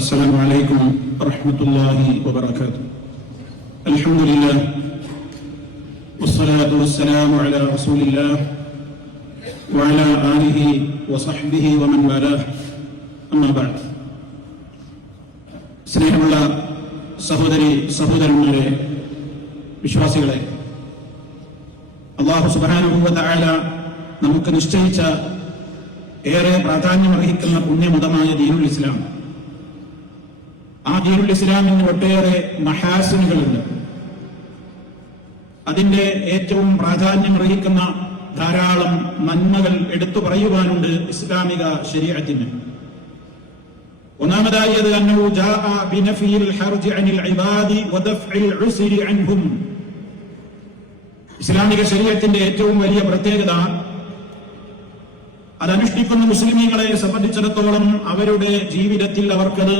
السلام عليكم ورحمة الله وبركاته. الحمد لله والصلاة والسلام على رسول الله وعلى آله وصحبه ومن والاه. أما بعد. സ്നേഹമുള്ള സഹോദരന്മാരെ, വിശ്വാസികളെ, അല്ലാഹു സുബ്ഹാനഹു വ തആല നമുക്ക് നിശ്ചയിച്ച ഏറെ പ്രാധാന്യമർഹിക്കുന്ന പുണ്യമതമായ ദീനുൽ ഇസ്ലാം, ആ ദീനുൽ ഇസ്ലാമിന് ഒട്ടേറെ മഹാസിനുകളുണ്ട്. അതിന്റെ ഏറ്റവും പ്രാധാന്യമർഹിക്കുന്ന ധാരാളം നന്മകൾ എടുത്തു പറയുവാനുണ്ട് ഇസ്ലാമിക ശരീഅത്തിന്. ഒന്നാമതായി അത് അന്നഹു ജാഅ ബിനഫിൽ ഹർജി അനിൽ ഇബാദി വദഫ്ഇൽ ഉസ്രി അൻഹും. ഇസ്ലാമിക ശരീഅത്തിന്റെ ഏറ്റവും വലിയ പ്രത്യേകത, അതനുഷ്ഠിക്കുന്ന മുസ്ലിമീങ്ങളെ സംബന്ധിച്ചിടത്തോളം അവരുടെ ജീവിതത്തിൽ അവർക്കത്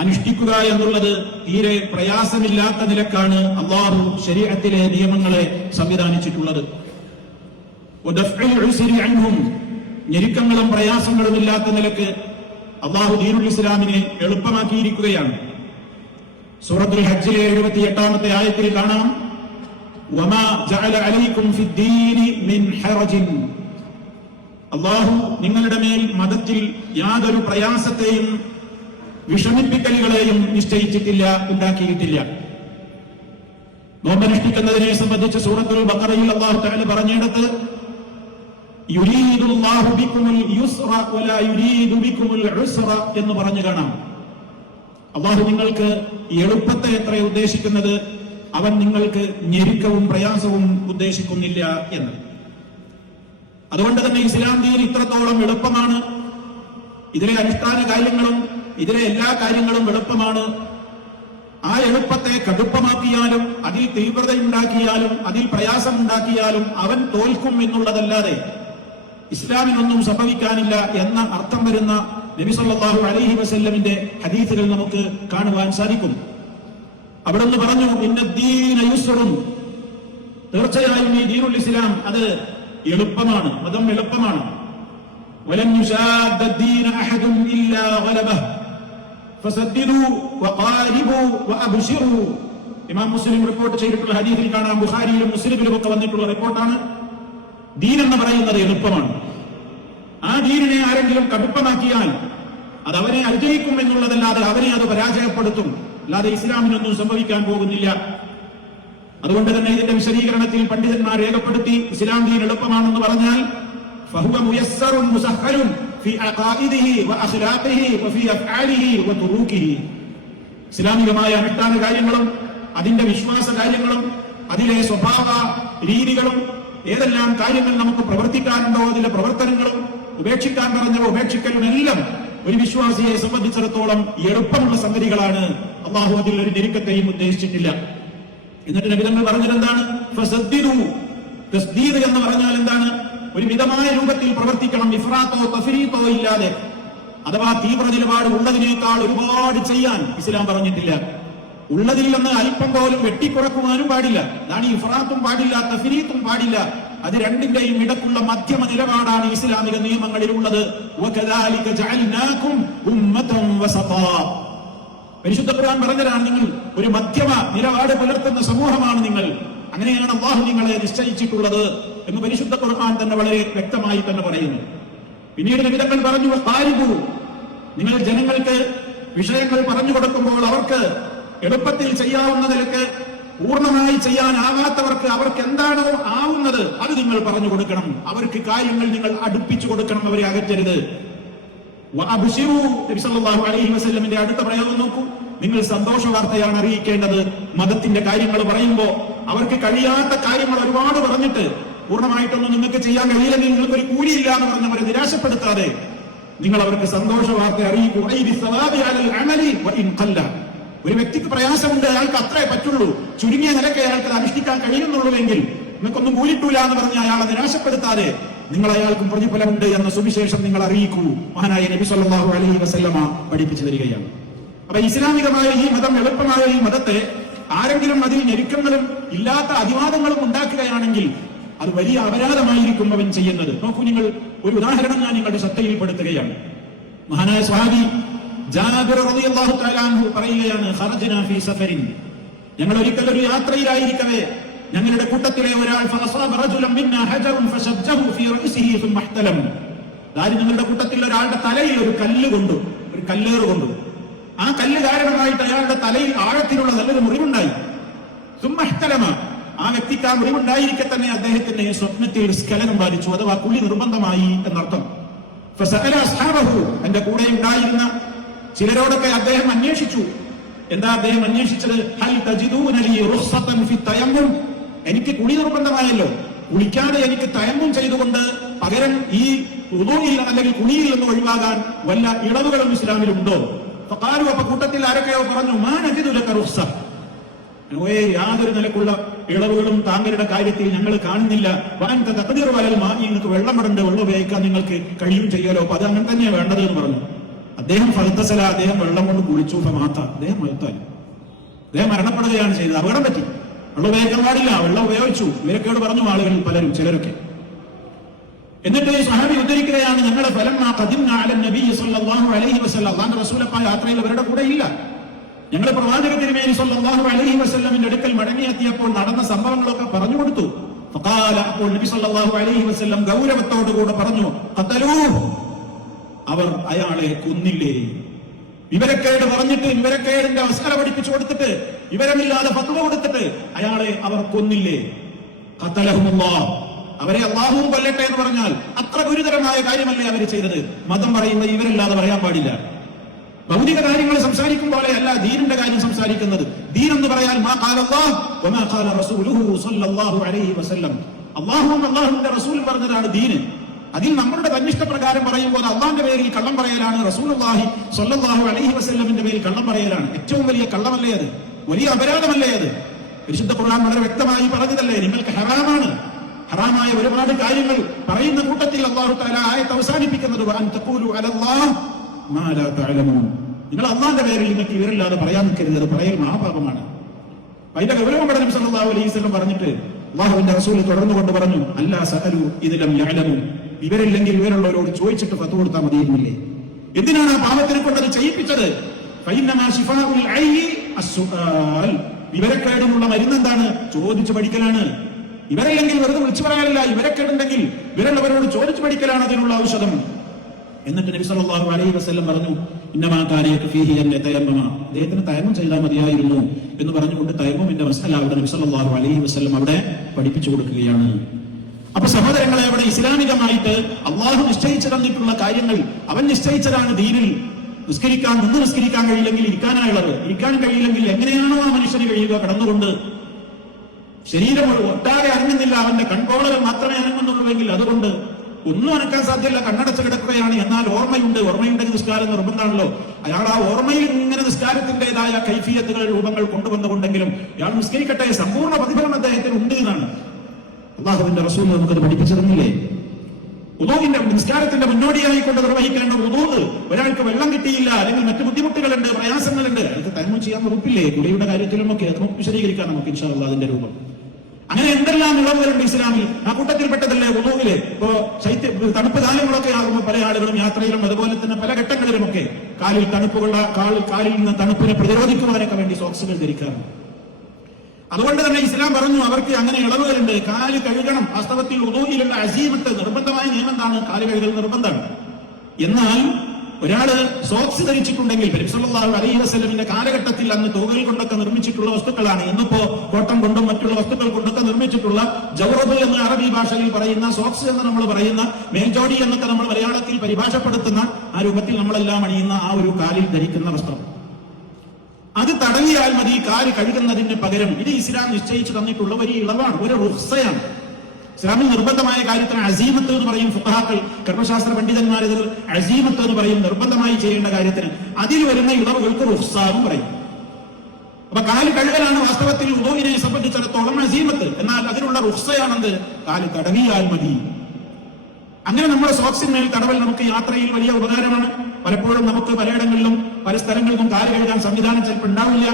അനുഷ്ഠിക്കുക എന്നുള്ളത് തീരെ പ്രയാസമില്ലാത്ത നിലക്കാണ് അല്ലാഹു ശരീഅത്തിലെ നിയമങ്ങളെ സംവിധാനിച്ചിട്ടുള്ളത്. ഞെരുക്കങ്ങളും പ്രയാസങ്ങളും ഇല്ലാത്ത നിലക്ക് അല്ലാഹു ദീനുൽ ഇസ്ലാമിനെ എളുപ്പമാക്കിയിരിക്കുകയാണ്. സൂറത്തുൽ ഹജ്ജിലെ 78-ാമത്തെ ആയത്തിൽ കാണാം, വമാ ജഅല അലൈക്കും ഫിദ്ദീനി മിൻ ഹറജിൻ. അല്ലാഹു നിങ്ങളുടെ മേൽ മതത്തിൽ യാതൊരു പ്രയാസത്തെയും വിഷമിപ്പിക്കലുകളെയും നിശ്ചയിച്ചിട്ടില്ല, ഉണ്ടാക്കിയിട്ടില്ല. നോമ്പനുഷ്ഠിക്കുന്നതിനെ സംബന്ധിച്ച് സൂറത്തുൽ ബഖറയിൽ അല്ലാഹു തആല പറഞ്ഞിടത്ത് യുരീദുല്ലാഹു ബിക്കുമുൽ യുസ്റ വലാ യുരീദു ബിക്കുമുൽ ഉസ്റ എന്ന് പറഞ്ഞു കാണാം. അല്ലാഹു നിങ്ങൾക്ക് എളുപ്പത്തെ എത്ര ഉദ്ദേശിക്കുന്നത്, അവൻ നിങ്ങൾക്ക് ഞെരുക്കവും പ്രയാസവും ഉദ്ദേശിക്കുന്നില്ല എന്ന്. അതുകൊണ്ട് തന്നെ ഇസ്ലാം ദീൻ ഇത്രത്തോളം എളുപ്പമാണ്. ഇതിലെ അനുഷ്ഠാന കാര്യങ്ങളും ഇതിലെ എല്ലാ കാര്യങ്ങളും എളുപ്പമാണ്. ആ എളുപ്പത്തെ കടുപ്പമാക്കിയാലും അതിൽ തീവ്രതയുണ്ടാക്കിയാലും അതിൽ പ്രയാസമുണ്ടാക്കിയാലും അവൻ തോൽക്കും എന്നുള്ളതല്ലാതെ ഇസ്ലാമിനൊന്നും സംഭവിക്കാനില്ല എന്ന അർത്ഥം വരുന്ന നബി സല്ലല്ലാഹു അലൈഹി വസല്ലമിന്റെ ഹദീസുകൾ നമുക്ക് കാണുവാൻ സാധിക്കും. അവിടെ നിന്ന് പറഞ്ഞു, ഇന്നദ്ദീന യുസ്റുൻ, തീർച്ചയായും ഈ ദീനുൽ ഇസ്ലാം അത് എളുപ്പമാണ്, മതം എളുപ്പമാണ്. വലൻ യുശാദ്ദ ദീന അഹദുൻ ഇല്ലാ ഗലബഹു ഫസദ്ദിദു വഖാരിബു വഅബ്ശിറു. ഇമാം മുസ്ലിം റിപ്പോർട്ട് ചെയ്തിട്ടുള്ള ഹദീസിൽ കാണാം, ബുഖാരിയിലും മുസ്ലിമിലും ഒക്കെ വന്നിട്ടുള്ള റിപ്പോർട്ടാണ്. ദീൻ എന്ന് പറയുന്നത് എളുപ്പമാണ്. ആ ദീനിനെ ആരെങ്കിലും കടുപ്പമാക്കിയാൽ അത് അവനെ അനുജയിക്കും എന്നുള്ളതല്ലാതെ അവനെ അത് പരാജയപ്പെടുത്തും, അല്ലാതെ ഇസ്ലാമിനൊന്നും സംഭവിക്കാൻ പോകുന്നില്ല. അതുകൊണ്ട് തന്നെ ഇതിന്റെ വിശദീകരണത്തിൽ പണ്ഡിതന്മാർ രേഖപ്പെടുത്തി, ഇസ്ലാം ദീൻ എളുപ്പമാണെന്ന് പറഞ്ഞാൽ ഫഹുവ മുയസ്സറുൻ മുസഹ്ഹലുൻ ഫി അഖായിദിഹി വഅഖ്ലാഖിഹി വഫി അഫ്ആലിഹി വതുറൂഖിഹി. ഇസ്ലാമികമായ അനുഷ്ഠാന കാര്യങ്ങളും അതിന്റെ വിശ്വാസ കാര്യങ്ങളും അതിലെ സ്വഭാവ രീതികളും ഏതെല്ലാം കാര്യങ്ങൾ നമുക്ക് പ്രവർത്തിക്കാനുണ്ടോ അതിലെ പ്രവർത്തനങ്ങളും ഉപേക്ഷിക്കാൻ പറഞ്ഞവ ഉപേക്ഷിക്കലും എല്ലാം ഒരു വിശ്വാസിയെ സംബന്ധിച്ചിടത്തോളം എളുപ്പമുള്ള സംഗതികളാണ്. അല്ലാഹു അതിൽ ഒരു ഞെരുക്കത്തെയും ഉദ്ദേശിച്ചിട്ടില്ല. എന്നിട്ട് നബി തങ്ങൾ പറഞ്ഞത് എന്താണ്? ഫസദ്ദിദു. തസ്ദീദ് എന്ന് പറഞ്ഞാൽ എന്താണ്? ഒരു മിതമായ രൂപത്തിൽ പ്രവർത്തിക്കണം, ഇഫ്രാത്തോ തഫ്രീത്തോ ഇല്ലാതെ. അഥവാ തീവ്ര നിലപാട് ഉള്ളതിനേക്കാൾ ഒരുപാട് ചെയ്യാൻ ഇസ്ലാം പറഞ്ഞിട്ടില്ല. ഉള്ളതിൽ നിന്ന് അല്പം പോലും വെട്ടിക്കുറക്കുവാനും പാടില്ല. അതാണ് ഇഫ്രാത്തും പാടില്ല, തഫ്രീത്തും പാടില്ല. അത് രണ്ടിന്റെയും ഇടക്കുള്ള മധ്യമ നിലപാടാണ് ഇസ്ലാമിക നിയമങ്ങളിലുള്ളത്. വകദാലിക ജഅൽനാകും ഉമ്മതൻ വസതാ. പരിശുദ്ധ ഖുർആൻ പറഞ്ഞതാണ്, നിങ്ങൾ ഒരു മധ്യമ നിലപാട് പുലർത്തുന്ന സമൂഹമാണ് നിങ്ങൾ, അങ്ങനെയാണ് അല്ലാഹു നിങ്ങളെ നിശ്ചയിച്ചിട്ടുള്ളത് എന്ന് പരിശുദ്ധ ഖുർആൻ തന്നെ വളരെ വ്യക്തമായി തന്നെ പറയുന്നു. പിന്നീട് നബി തങ്ങൾ പറഞ്ഞു, ഖാരിബു, നിങ്ങൾ ജനങ്ങൾക്ക് വിഷയങ്ങൾ പറഞ്ഞു കൊടുക്കുമ്പോൾ അവർക്ക് എളുപ്പത്തിൽ ചെയ്യാവുന്ന നിലക്ക് പൂർണ്ണമായി ചെയ്യാനാകാത്തവർക്ക് അവർക്ക് എന്താണോ ആവുന്നത് അത് നിങ്ങൾ പറഞ്ഞു കൊടുക്കണം. അവർക്ക് കാര്യങ്ങൾ നിങ്ങൾ അടുപ്പിച്ചു കൊടുക്കണം, അവരെ അകറ്റരുത്. വഅബ്ശിറു, നബി സല്ലല്ലാഹു അലൈഹി വസല്ലമിന്റെ അടുത്ത പ്രയോഗം നോക്കൂ, നിങ്ങൾ സന്തോഷ വാർത്തയാണ് അറിയിക്കേണ്ടത്. മതത്തിന്റെ കാര്യങ്ങൾ പറയുമ്പോൾ അവർക്ക് കഴിയാത്ത കാര്യങ്ങൾ ഒരുപാട് പറഞ്ഞിട്ട് പൂർണ്ണമായിട്ടൊന്നും നിങ്ങൾക്ക് ചെയ്യാൻ കഴിയില്ലെങ്കിൽ നിങ്ങൾക്കൊരു കൂലിയില്ല എന്ന് പറഞ്ഞവരെ നിരാശപ്പെടുത്താതെ നിങ്ങൾ അവർക്ക് സന്തോഷ വാർത്ത അറിയിക്കൂ. ഒരു വ്യക്തിക്ക് പ്രയാസമുണ്ട്, അയാൾക്ക് അത്രേ പറ്റുള്ളൂ, ചുരുങ്ങിയ നിലയ്ക്ക് അയാൾക്ക് അനുഷ്ഠിക്കാൻ കഴിയുന്നുള്ളൂവെങ്കിൽ നിങ്ങൾക്കൊന്നും കൂലിട്ടൂല എന്ന് പറഞ്ഞ് അയാളെ നിരാശപ്പെടുത്താതെ നിങ്ങൾ അയാൾക്കും പ്രതിഫലമുണ്ട് എന്ന സുവിശേഷം നിങ്ങൾ അറിയിക്കൂ. മഹാനായ നബി സല്ലല്ലാഹു അലൈഹി വസല്ലമ പഠിപ്പിച്ചു തരികയാണ്. അപ്പൊ ഇസ്ലാമികമായ ഈ മതം, എളുപ്പമായ ഈ മതത്തെ ആരെങ്കിലും അതിൽ ഞെരുക്കങ്ങളും ഇല്ലാത്ത അതിവാദങ്ങളും ഉണ്ടാക്കുകയാണെങ്കിൽ അത് വലിയ അപരാധമായിരിക്കും അവൻ ചെയ്യുന്നത്. നോക്കൂ, നിങ്ങൾ ഒരു ഉദാഹരണം ഞാൻ നിങ്ങളുടെ ശ്രദ്ധയിൽപ്പെടുത്തുകയാണ്. മഹാനായ സ്വഹാബി ജാബിർ റളിയല്ലാഹു തആല അൻഹു പറയുകയാണ്, ഖറജ്നാ ഫീ സഫരിൻ, ഞങ്ങൾ ഒരിക്കൽ ഒരു യാത്രയിലായിരിക്കവേ ഞങ്ങളുടെ കൂട്ടത്തിലെ ഒരാൾ ഫഅസാബ റജുലൻ മിന്നാ ഹജറുൻ ഫശജ്ജഹു ഫീ റഅസിഹി സുമ്മ ഇഹ്തലം, അതായത് ഞങ്ങളുടെ കൂട്ടത്തിൽ ഒരാളുടെ തലയിൽ ഒരു കല്ലേറ് കൊണ്ടു. ആ കല്ല് കാരണമായിട്ട് അയാളുടെ തലയിൽ ആഴത്തിലുള്ള നല്ലൊരു മുറിവുണ്ടായി. സുമ്മ ഇഹ്തലമ, ആ വ്യക്തിക്ക് ആ മുറിവുണ്ടായിരിക്കെ തന്നെ അദ്ദേഹത്തിന്റെ സ്വപ്നത്തിൽ സ്ഖലനം ബാധിച്ചു, അഥവാ കുളി നിർബന്ധമായി എന്നർത്ഥം. ഫസഅല അസ്ഹാബഹു, എന്റെ കൂടെ ഉണ്ടായിരുന്ന ചിലരോടൊക്കെ അദ്ദേഹം അന്വേഷിച്ചു. എന്താ അദ്ദേഹം അന്വേഷിച്ചത്? ഹൽ തജിദൂന ലി റുഖ്സതൻ ഫി തയമ്മും, എനിക്ക് കുളി നിർബന്ധമായല്ലോ, കുളിക്കാതെ എനിക്ക് തയമ്മും ചെയ്തുകൊണ്ട് പകരം ഈ വുദൂഇൽ അല്ലെങ്കിൽ കുളിയിൽ നിന്ന് ഒഴിവാകാൻ വല്ല ഇളവുകളും ഇസ്ലാമിലുണ്ടോ? ഫഖാലു, അപ്പൊ കൂട്ടത്തിൽ ആരൊക്കെയോ പറഞ്ഞു, മാ നജിദു ലക റുഖ്സ, യാതൊരു നിലക്കുള്ള ഇളവുകളും താങ്കളുടെ കാര്യത്തിൽ ഞങ്ങൾ കാണുന്നില്ല. വഅൻത തഖ്ദിറു അലൽ മാഇ, നിങ്ങൾക്ക് വെള്ളമിടണ്ട്, വെള്ളം ഉപയോഗിക്കാൻ നിങ്ങൾക്ക് കഴിയും ചെയ്യലോ, അപ്പൊ അത് അങ്ങനെ തന്നെയാണ് വേണ്ടത് എന്ന് പറഞ്ഞു. അദ്ദേഹം ഫൽതസല, അദ്ദേഹം വെള്ളം കൊണ്ട് കുളിച്ചു. ഫമാത, അദ്ദേഹം മരണപ്പെടുകയാണ് ചെയ്തത്. അപകടം പറ്റി, വെള്ളം ഉപയോഗിക്കാൻ പാടില്ല, വെള്ളം ഉപയോഗിച്ചു. ഇവരൊക്കെയോട് പറഞ്ഞു ആളുകൾ പലരും, ചിലരൊക്കെ. എന്നിട്ട് ഈ സ്വഹാബി ഉദ്ധരിക്കുകയാണ്, ഞങ്ങളുടെ ഫലം നബി സല്ലല്ലാഹു അലൈഹി വസല്ലം, അല്ലാഹുവിന്റെ റസൂലപ്പായ യാത്രയിൽ അവരുടെ കൂടെ ഇല്ല. ഞങ്ങൾ പ്രവാചക തിരുമേനി സല്ലല്ലാഹു അലൈഹി വസല്ലമിന്റെ അടുക്കൽ മടങ്ങിയെത്തിയപ്പോൾ നടന്ന സംഭവങ്ങളൊക്കെ പറഞ്ഞു കൊടുത്തു. ഫഖാല, അപ്പോൾ നബി സല്ലല്ലാഹു അലൈഹി വസല്ലം ഗൗരവത്തോടുകൂടെ പറഞ്ഞു, ഖതലൂഹു, അവർ അയാളെ കൊന്നില്ലേ? വിവരക്കേട് പറഞ്ഞിട്ട്, വിവരക്കേടിന്റെ മസ്അല പഠിപ്പിച്ചു കൊടുത്തിട്ട്, വിവരമില്ലാതെ ഫത്വ കൊടുത്തിട്ട് അയാളെ അവർ കൊന്നില്ലേ? ഖതലഹുമുല്ലാഹ്, അവരെ അല്ലാഹുവും കൊല്ലട്ടെ എന്ന് പറഞ്ഞാൽ അത്ര ഗുരുതരമായ കാര്യമല്ലേ അവർ ചെയ്തത്? മതം പറയുന്ന ഇവരല്ലാതെ പറയാൻ പാടില്ല. ഭൗതിക കാര്യങ്ങൾ സംസാരിക്കും പോലെ അല്ല ദീനിന്റെ കാര്യം സംസാരിക്കുന്നത്. ദീൻ എന്ന് പറയാൻ മാ ഖാല അല്ലാഹു വമാ ഖാല റസൂലുഹു സ്വല്ലല്ലാഹു അലൈഹി വസല്ലം, അല്ലാഹുവും അല്ലാഹുവിന്റെ റസൂലും പറഞ്ഞതാണ് ദീന്. അതിൽ നമ്മളുടെ തന്നിഷ്ടപ്രകാരം പറയുമ്പോൾ അള്ളാന്റെ പേരിൽ കള്ളം പറയലാണ്, റസൂലുള്ളാഹി സ്വല്ലല്ലാഹു അലൈഹി വസല്ലമിന്റെ പേരിൽ കള്ളം പറയലാണ്. ഏറ്റവും വലിയ കള്ളമല്ലേ അത്? വലിയ അപരാധമല്ലേ അത്? പരിശുദ്ധ ഖുർആൻ വളരെ വ്യക്തമായി പറഞ്ഞതല്ലേ, നിങ്ങൾക്ക് ഹറാമാണ്. ഹറാമായ ഒരുപാട് കാര്യങ്ങൾ പറയുന്ന കൂട്ടത്തിൽ അല്ലാഹു തആല ആയത്ത് അവസാനിപ്പിക്കുന്നത്, വഅൻ തഖൂലു അലല്ലാഹി മാ ലാ തഅലമൂൻ, നിങ്ങൾ അള്ളാന്റെ പേരിൽ നിങ്ങൾക്ക് ഇവരില്ലാതെ പറയാൻ നിൽക്കരുത്, അത് പറയൽ മഹാപാപമാണ്. അതിന്റെ ഗൗരവം നബി സല്ലല്ലാഹു അലൈഹി വസല്ലം പറഞ്ഞിട്ട് അല്ലാഹുവിന്റെ റസൂൽ തുടർന്നുകൊണ്ട് പറഞ്ഞു, അല്ലാ സഅലു ഇദ് ലം യഅലമു, ഇവരില്ലെങ്കിൽ ഇവരുള്ളവരോട് ചോദിച്ചിട്ട് ഫത്വ കൊടുത്താൽ മതിയിരുന്നില്ലേ? എന്തിനാണ് ആ പാപത്തിനെ കൊണ്ടത് ചെയ്യിപ്പിച്ചത്? ഫഇന്നമാ ശിഫാഉൽ ഐനി അസ്സുആൽ, വിവരക്കേടിനുള്ള മരുന്ന് എന്താണ്? ചോദിച്ചു പഠിക്കലാണ്. ഇവരല്ലെങ്കിൽ വെറുതെ വിളിച്ചു പറയാനല്ല, ഇവരക്കേടുണ്ടെങ്കിൽ ഇവരുള്ളവരോട് ചോദിച്ചു പഠിക്കലാണ് അതിനുള്ള ഔഷധം. എന്നിട്ട് നബി സല്ലല്ലാഹു അലൈഹി വസല്ലം പറഞ്ഞു, ഇന്നമാ കാന യക്ഫീഹി അൻ യതയമ്മമ, അദ്ദേഹത്തിന് തയമ്മം ചെയ്താൽ മതിയായിരുന്നു എന്ന് പറഞ്ഞുകൊണ്ട് തയമ്മമിന്റെ മസ്അല അവിടെ നബി സല്ലല്ലാഹു അലൈഹി വസല്ലം അവിടെ പഠിപ്പിച്ചു കൊടുക്കുകയാണ്. അപ്പൊ സഹോദരങ്ങളെ, അവിടെ ഇസ്ലാമികമായിട്ട് അള്ളാഹു നിശ്ചയിച്ചു തന്നിട്ടുള്ള കാര്യങ്ങൾ അവൻ നിശ്ചയിച്ചതാണ് ദീനിൽ. നിന്ന് നിസ്കരിക്കാൻ കഴിയില്ലെങ്കിൽ ഇരിക്കാനായുള്ളത്, ഇരിക്കാൻ കഴിയില്ലെങ്കിൽ എങ്ങനെയാണോ ആ മനുഷ്യന് കഴിയുക? കടന്നുകൊണ്ട്. ശരീരം ഒട്ടാകെ അനങ്ങുന്നില്ല, അവന്റെ കൺട്രോളുകൾ മാത്രമേ അനങ്ങുന്നുള്ളൂവെങ്കിൽ അതുകൊണ്ട് ഒന്നും അനക്കാൻ സാധ്യമല്ല, കണ്ണടച്ച് കിടക്കുകയാണ്. എന്നാൽ ഓർമ്മയുണ്ടെങ്കിൽ നിസ്കാരം നിർബന്ധമാണല്ലോ. അയാൾ ആ ഓർമ്മയിൽ ഇങ്ങനെ നിസ്കാരത്തിന്റേതായ കൈഫിയത്തുകൾ, രൂപങ്ങൾ കൊണ്ടുവന്നുകൊണ്ടെങ്കിലും അയാൾ നിസ്കരിക്കട്ടെ, സമ്പൂർണ്ണ പ്രതിഫലം അദ്ദേഹത്തിന് ഉണ്ട് എന്നാണ് അല്ലാഹുവിന്റെ റസൂൽ നമുക്കത് പഠിപ്പിച്ചു തന്നില്ലേ? വുദൂഇന്റെ നിസ്കാരത്തിന്റെ മുന്നോടിയായി കൊണ്ട് നിർവഹിക്കേണ്ട വുദൂ, ഒരാൾക്ക് വെള്ളം കിട്ടിയില്ല, അല്ലെങ്കിൽ മറ്റു ബുദ്ധിമുട്ടുകളുണ്ട്, പ്രയാസങ്ങളുണ്ട്, അയാൾക്ക് തയമ്മം ചെയ്യാൻ വകുപ്പില്ലേ? കുളിയുടെ കാര്യത്തിലുമൊക്കെ അത് നമുക്ക് വിശദീകരിക്കാം നമുക്ക് ഇൻഷാ അല്ലാഹ് അതിന്റെ രൂപം. അങ്ങനെ എന്തെല്ലാം ഇളവുകളുണ്ട് ഇസ്ലാമിൽ. ആ കൂട്ടത്തിൽപ്പെട്ടതല്ലേ വുദൂഇല്. ഇപ്പോ തണുപ്പ് കാലങ്ങളൊക്കെ ആകുമ്പോൾ പല ആളുകളും യാത്രയിലും അതുപോലെ തന്നെ പല ഘട്ടങ്ങളിലുമൊക്കെ കാലിൽ കാലിൽ നിന്ന് തണുപ്പിനെ പ്രതിരോധിക്കുവാനൊക്കെ വേണ്ടി സോക്സുകൾ ധരിക്കാറുണ്ട്. അതുകൊണ്ട് തന്നെ ഇസ്ലാം പറഞ്ഞു അവർക്ക് അങ്ങനെ ഇളവുകളുണ്ട്. കാല് കഴുകണം. വാസ്തവത്തിൽ വുദൂഇലുള്ള അസീമത്ത്, നിർബന്ധമായ നിയമം എന്താണ്? കാല് കഴുകൽ നിർബന്ധമാണ്. എന്നാൽ ഒരാള് സോക്സ് ധരിച്ചിട്ടുണ്ടെങ്കിൽ, നബി സല്ലല്ലാഹു അലൈഹി വസല്ലമിന്റെ കാലഘട്ടത്തിൽ അന്ന് തോകൽ കൊണ്ടൊക്കെ നിർമ്മിച്ചിട്ടുള്ള വസ്തുക്കളാണ്. ഇന്നിപ്പോ കോട്ടം കൊണ്ടും മറ്റുള്ള വസ്തുക്കൾ കൊണ്ടൊക്കെ നിർമ്മിച്ചിട്ടുള്ള ജൗറബ് എന്ന് അറബി ഭാഷയിൽ പറയുന്ന, സോക്സ് എന്ന് നമ്മൾ പറയുന്ന, മേൽജോടി എന്നൊക്കെ നമ്മൾ മലയാളത്തിൽ പരിഭാഷപ്പെടുത്തുന്ന ആ രൂപത്തിൽ നമ്മളെല്ലാം അണിയുന്ന ആ ഒരു കാലിൽ ധരിക്കുന്ന വസ്ത്രം, അത് തടവിയാൽ മതി കാല് കഴുകുന്നതിന് പകരം. ഇത് ഇസ്ലാം നിശ്ചയിച്ചു തന്നിട്ടുള്ള ഒരു ഇളവാണ്, ഒരു റുഖ്സയാണ്. ഇസ്ലാമിൽ നിർബന്ധമായ കാര്യത്തിന് അസീമത്ത് എന്ന് പറയും ഫുഖഹാക്കൾ, കർമ്മശാസ്ത്ര പണ്ഡിതന്മാർ ഇതിൽ അസീമത്ത് എന്ന് പറയും, നിർബന്ധമായി ചെയ്യേണ്ട കാര്യത്തിന്. അതിൽ വരുന്ന ഇളവുകൾക്ക് റുഖ്സാവും പറയും. അപ്പൊ കാല് കഴുകലാണ് വാസ്തവത്തിൽ വുദൂഇനെ സംബന്ധിച്ചിടത്തോളം അസീമത്ത്. എന്നാൽ അതിനുള്ള റുഖ്സയാണെന്ത്? കാല് തടവിയാൽ മതി. അങ്ങനെ നമ്മുടെ സോക്സിന്മേൽ തടവൽ നമുക്ക് യാത്രയിൽ വലിയ ഉപകാരമാണ്. പലപ്പോഴും നമുക്ക് പലയിടങ്ങളിലും പല സ്ഥലങ്ങളിലും കാല് കഴുകാൻ സംവിധാനം ചിലപ്പോൾ ഉണ്ടാവില്ല.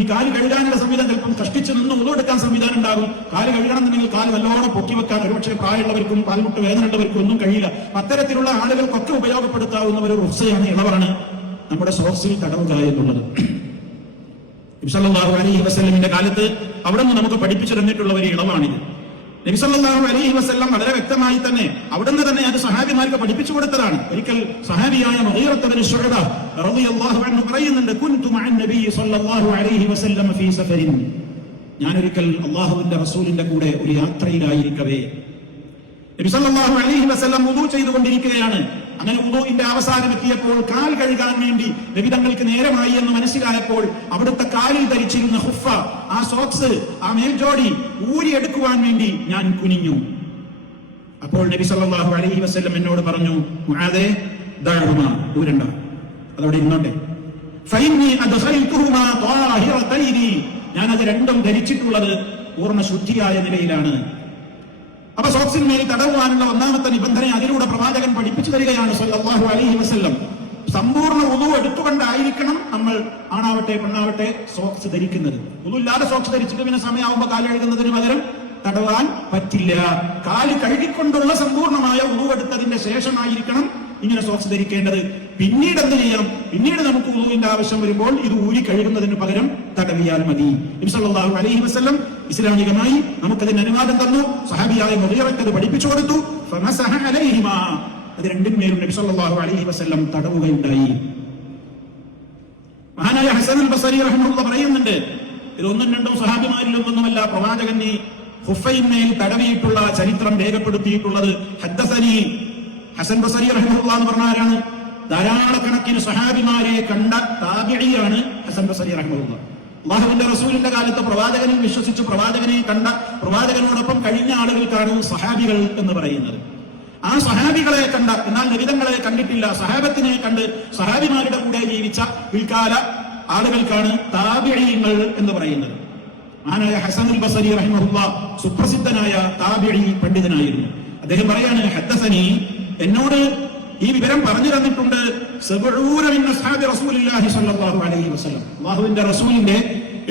ഈ കാല് കഴുകാനുള്ള സംവിധാനം ചിലപ്പം കഷ്ടിച്ച് നിന്ന് ഉളവെടുക്കാൻ സംവിധാനം ഉണ്ടാകും. കാല് കഴുകണമെന്നുണ്ടെങ്കിൽ കാല് നല്ലോണം പൊക്കി വെക്കാൻ ഒരുപക്ഷെ പ്രായമുള്ളവർക്കും കാൽമുട്ട് വേദനയുള്ളവർക്കും ഒന്നും കഴിയില്ല. അത്തരത്തിലുള്ള ആളുകൾക്കൊക്കെ ഉപയോഗപ്പെടുത്താവുന്ന ഒരു റുഖ്സയാണ്, ഇളവാണ്. നമ്മുടെ സോക്സിൽ തടവുക എന്നുള്ളത്. നബി സല്ലല്ലാഹു അലൈഹി വസല്ലമിന്റെ കാലത്ത് അവിടെ നിന്ന് നമുക്ക് പഠിപ്പിച്ചു തന്നിട്ടുള്ള ഒരു ഇളവാണിത്. നബി സല്ലല്ലാഹു അലൈഹി വസല്ലം വളരെ വ്യക്തമായി തന്നെ അവിടുന്ന് തന്നെ അത് സഹാബിമാർക്ക് പഠിപ്പിച്ചു കൊടുത്തതാണ്. ഒരിക്കൽ സഹാബിയായ മുഗീറത്ത് ബിൻ ശുഅബ റളിയല്ലാഹു അൻഹു പറയുന്നുണ്ട്, കുൻതു മഅൻ നബി സല്ലല്ലാഹു അലൈഹി വസല്ലം ഫീ സഫരിൻ, ഞാനൊരിക്കൽ അല്ലാഹുവിന്റെ റസൂലിന്റെ കൂടെ ഒരു യാത്രയിലായിരിക്കവേ നബി സല്ലല്ലാഹു അലൈഹി വസല്ലം വുദൂ ചെയ്തുകൊണ്ടിരിക്കുകയാണ്. അങ്ങനെ വുദൂഇന്റെ അവസാനം എത്തിയപ്പോൾ കാൽ കഴുകാൻ വേണ്ടി നബി തങ്ങൾക്ക് നേരമായി എന്ന് മനസ്സിലായപ്പോൾ അവിടുത്തെ കാലിൽ ധരിച്ചിരുന്ന ഹുഫ, ആ സോക്സ്, ആ മേൽജോടി ഊരിയെടുക്കുവാൻ വേണ്ടി ഞാൻ കുനിഞ്ഞു. അപ്പോൾ നബി സല്ലല്ലാഹു അലൈഹി വസല്ലം എന്നോട് പറഞ്ഞു, മുആദേ ദഅഹുമാ, ഊരണ്ട, അതവിടെ ഇരുന്നോട്ടെ. ഫഇന്നി അദ്ഖൽതുഹുമാ ത്വാഹിറതൈനി, ഞാൻ അത് രണ്ടും ധരിച്ചിട്ടുള്ളത് പൂർണ്ണ ശുദ്ധിയായ നിലയിലാണ്. അപ്പൊ സോക്സിന്മേൽ തടവുവാനുള്ള ഒന്നാമത്തെ നിബന്ധന അതിലൂടെ പ്രവാചകൻ പഠിപ്പിച്ചു തരികയാണ് സല്ലല്ലാഹു അലൈഹി വസല്ലം. സമ്പൂർണ്ണ വുദൂ എടുത്തുകൊണ്ടായിരിക്കണം നമ്മൾ ആണാവട്ടെ പെണ്ണാവട്ടെ സോക്സ് ധരിക്കുന്നത്. വുദൂ ഇല്ലാതെ സോക്സ് ധരിച്ചിട്ട് പിന്നെ സമയമാകുമ്പോൾ കാല് കഴുകുന്നതിന് പകരം തടവാൻ പറ്റില്ല. കാല് കഴുകിക്കൊണ്ടുള്ള സമ്പൂർണ്ണമായ വുദൂ എടുത്തതിന്റെ ശേഷമായിരിക്കണം ഇങ്ങനെ സോക്സ് ധരിക്കേണ്ടത്. പിന്നീട് എന്ത് ചെയ്യാം? പിന്നീട് നമുക്ക് വുദൂവിന്റെ ആവശ്യം വരുമ്പോൾ ഇത് ഊരി കഴുകുന്നതിന് പകരം തടവിയാൽ മതി. നബി സല്ലല്ലാഹു അലൈഹി വസല്ലം ഇസ്ലാമികമായി നമുക്കതിന് അനുവാദം തന്നു. സഹാബിയായ മുഗീറത്ത് അത് പഠിപ്പിച്ചു കൊടുത്തു. ഫമസഹ അലൈഹിമാ, അത് രണ്ടിന്മേലും നബി സല്ലല്ലാഹു അലൈഹി വസല്ലം തടവുകയുണ്ടായി. മഹാനായ ഹസൻ അൽ ബസരി റഹിമഹുല്ലാഹ് പറയുന്നുണ്ട്, ഇത് ഒന്നും രണ്ടും സഹാബിമാരിലൊന്നുമല്ല, പ്രവാചകൻ ഈ ഹുഫൈന്മേൽ തടവിയിട്ടുള്ള ചരിത്രം രേഖപ്പെടുത്തിയിട്ടുള്ളത് ഹദ്ദസനി ഹസൻ ബസരി റഹിമഹുല്ലാഹ് എന്ന് പറഞ്ഞ ആരാണ്? ധാരാളക്കണക്കിന് സഹാബിമാരെ കണ്ട താബിഈയാണ് ഹസൻ ബസരി റഹിമഹുല്ലാഹ്. അല്ലാഹുവിന്റെ റസൂലിന്റെ കാലത്ത് പ്രവാചകനിൽ വിശ്വസിച്ച് പ്രവാചകനെ കണ്ട, പ്രവാചകനോടൊപ്പം കഴിഞ്ഞ ആളുകൾക്കാണ് സഹാബികൾ എന്ന് പറയുന്നത്. ആ സഹാബികളെ കണ്ട, എന്നാൽ നബിതങ്ങളെ കണ്ടിട്ടില്ല, സഹാബത്തിനെ കണ്ട് സഹാബിമാരുടെ കൂടെ ജീവിച്ച പിൽക്കാല ആളുകൾക്കാണ് താബിഈങ്ങൾ എന്ന് പറയുന്നത്. മഹാനായ ഹസൻ അൽ ബസരി റഹിമഹുല്ലാഹ് സുപ്രസിദ്ധനായ താബിഈ പണ്ഡിതനായിരുന്നു. അദ്ദേഹം പറയാണ്, ഹദ്ദസനി, എന്നോട് ഈ വിവരം പറഞ്ഞു തന്നിട്ടുണ്ട് 70 മിൻ അസ്ഹാബി റസൂലില്ലാഹി സ്വല്ലല്ലാഹു അലൈഹി വസല്ലം, അല്ലാഹുവിന്റെ റസൂലിന്റെ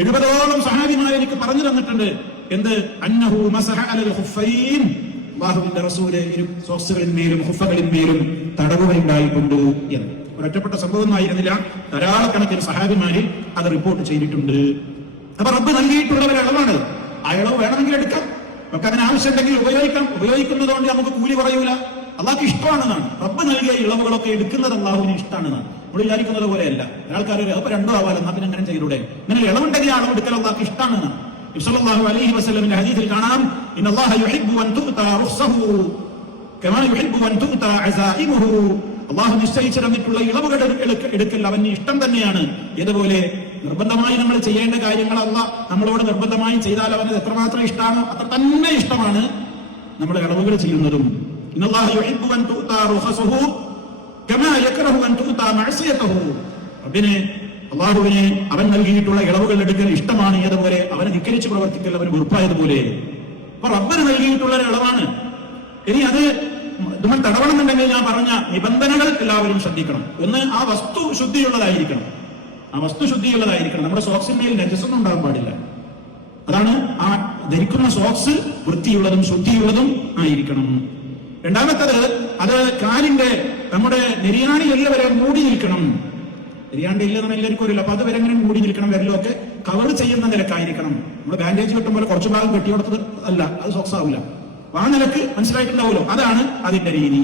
70ഓളം സഹാബിമാരെ എനിക്ക് പറഞ്ഞു തന്നിട്ടുണ്ട്. എന്ത്? അന്നഹു മസഹ അലൽ ഖുഫൈൻ, അല്ലാഹുവിന്റെ റസൂല് ഇരു സോക്സുകളിന്മേലും ഖുഫകളിന്മേലും തടവുകയുണ്ടായിട്ടുണ്ട് എന്ന്. ഒരൊറ്റപ്പെട്ട സംഭവമൊന്നും ആയിരുന്നില്ല, ധാരാളക്കണക്കിന് സഹാബിമാരിൽ അത് റിപ്പോർട്ട് ചെയ്തിട്ടുണ്ട്. അപ്പൊ റബ്ബ് നൽകിയിട്ടുള്ള ഒരു ഇളവാണ്. ആ ഇളവ് വേണമെങ്കിൽ എടുക്കാം, നമുക്ക് അതിന് ആവശ്യമുണ്ടെങ്കിൽ ഉപയോഗിക്കാം. ഉപയോഗിക്കുന്നതുകൊണ്ട് നമുക്ക് കൂലി പറയൂല, അള്ളാഹ്ക്ക് ഇഷ്ടമാണെന്നാണ്. റബ്ബ് നൽകിയ ഇളവുകളൊക്കെ എടുക്കുന്നത് അള്ളാഹുവിന് ഇഷ്ടമാണെന്നാണ്. നമ്മൾ വിചാരിക്കുന്നത് പോലെയല്ല. ഒരാൾക്കാർ അപ്പൊ രണ്ടോ ആവാലോ, എന്നാ പിന്നെ അങ്ങനെ ചെയ്തൂടെ? അങ്ങനെ ഇളവുണ്ടെങ്കിൽ ആ അളവ് എടുക്കൽ അള്ളാഹ്ക്ക് ഇഷ്ടമാണെന്നാണ്. നബി സല്ലല്ലാഹു അലൈഹി വസല്ലമിന്റെ ഹദീസിൽ കാണാം, ഇന്നല്ലാഹ യുഹിബ്ബു അൻ തുഅതാ റുഖ്സഹു കമാ യുഹിബ്ബു അൻ തുഅതാ അസാഇമുഹു, അള്ളാഹു നിശ്ചയിച്ചു തന്നിട്ടുള്ള ഇളവുകൾ എടുക്കൽ അവന് ഇഷ്ടം തന്നെയാണ്. ഇതുപോലെ നിർബന്ധമായി നമ്മൾ ചെയ്യേണ്ട കാര്യങ്ങൾ അള്ളാഹ് നമ്മളോട് നിർബന്ധമായി ചെയ്താൽ അവന് എത്രമാത്രം ഇഷ്ടമാണോ അത്ര തന്നെ ഇഷ്ടമാണ് നമ്മൾ ഇളവുകൾ ചെയ്യുന്നതും. ഇന്നല്ലാഹ യുഹിബ്ബു അൻ തുഅതാ റുഖ്സഹു കമാ യക്റഹു അൻ തുഅതാ മഅസിയതഹു, റബ്ബിനെ, അള്ളാഹുവിനെ അവൻ നൽകിയിട്ടുള്ള ഇളവുകൾ എടുക്കൽ ഇഷ്ടമാണ്. അതുപോലെ അവനെ ധിക്കരിച്ച് പ്രവർത്തിക്കൽ അവന് വെറുപ്പായതുപോലെ. അപ്പൊ റബ്ബിന് നൽകിയിട്ടുള്ള ഒരു ഇളവാണ്. ഇനി അത് നമ്മൾ തടവണമെന്നുണ്ടെങ്കിൽ ഞാൻ പറഞ്ഞ നിബന്ധനകൾ എല്ലാവരും ശ്രദ്ധിക്കണം. ഒന്ന്, ആ വസ്തു ശുദ്ധിയുള്ളതായിരിക്കണം. ആ വസ്തു ശുദ്ധിയുള്ളതായിരിക്കണം. നമ്മുടെ സോക്സിന്മേൽ നജസ്സൊന്നും ഉണ്ടാകാൻ പാടില്ല. അതാണ് ആ ധരിക്കുന്ന സോക്സ് വൃത്തിയുള്ളതും ശുദ്ധിയുള്ളതും ആയിരിക്കണം. രണ്ടാമത്തത്, അത് കാലിന്റെ നമ്മുടെ നെരിയാണി എല്ല് വരെ മൂടി നിൽക്കണം. നെരിയാണ്ട് എല്ല് നമ്മൾ എല്ലാവർക്കും അറിയില്ല, അപ്പൊ അത് വരെ എങ്ങനെ മൂടി നിൽക്കണം, വിരലൊക്കെ കവർ ചെയ്യുന്ന നിലക്കായിരിക്കണം. നമ്മൾ ബാൻഡേജ് കെട്ടുമ്പോൾ കുറച്ചു ഭാഗം കെട്ടിയോടത്തത് അല്ല, അത് സോക്സ് ആവില്ല. ആ നിലക്ക് മനസ്സിലായിട്ടുണ്ടാവുമല്ലോ, അതാണ് അതിന്റെ രീതി.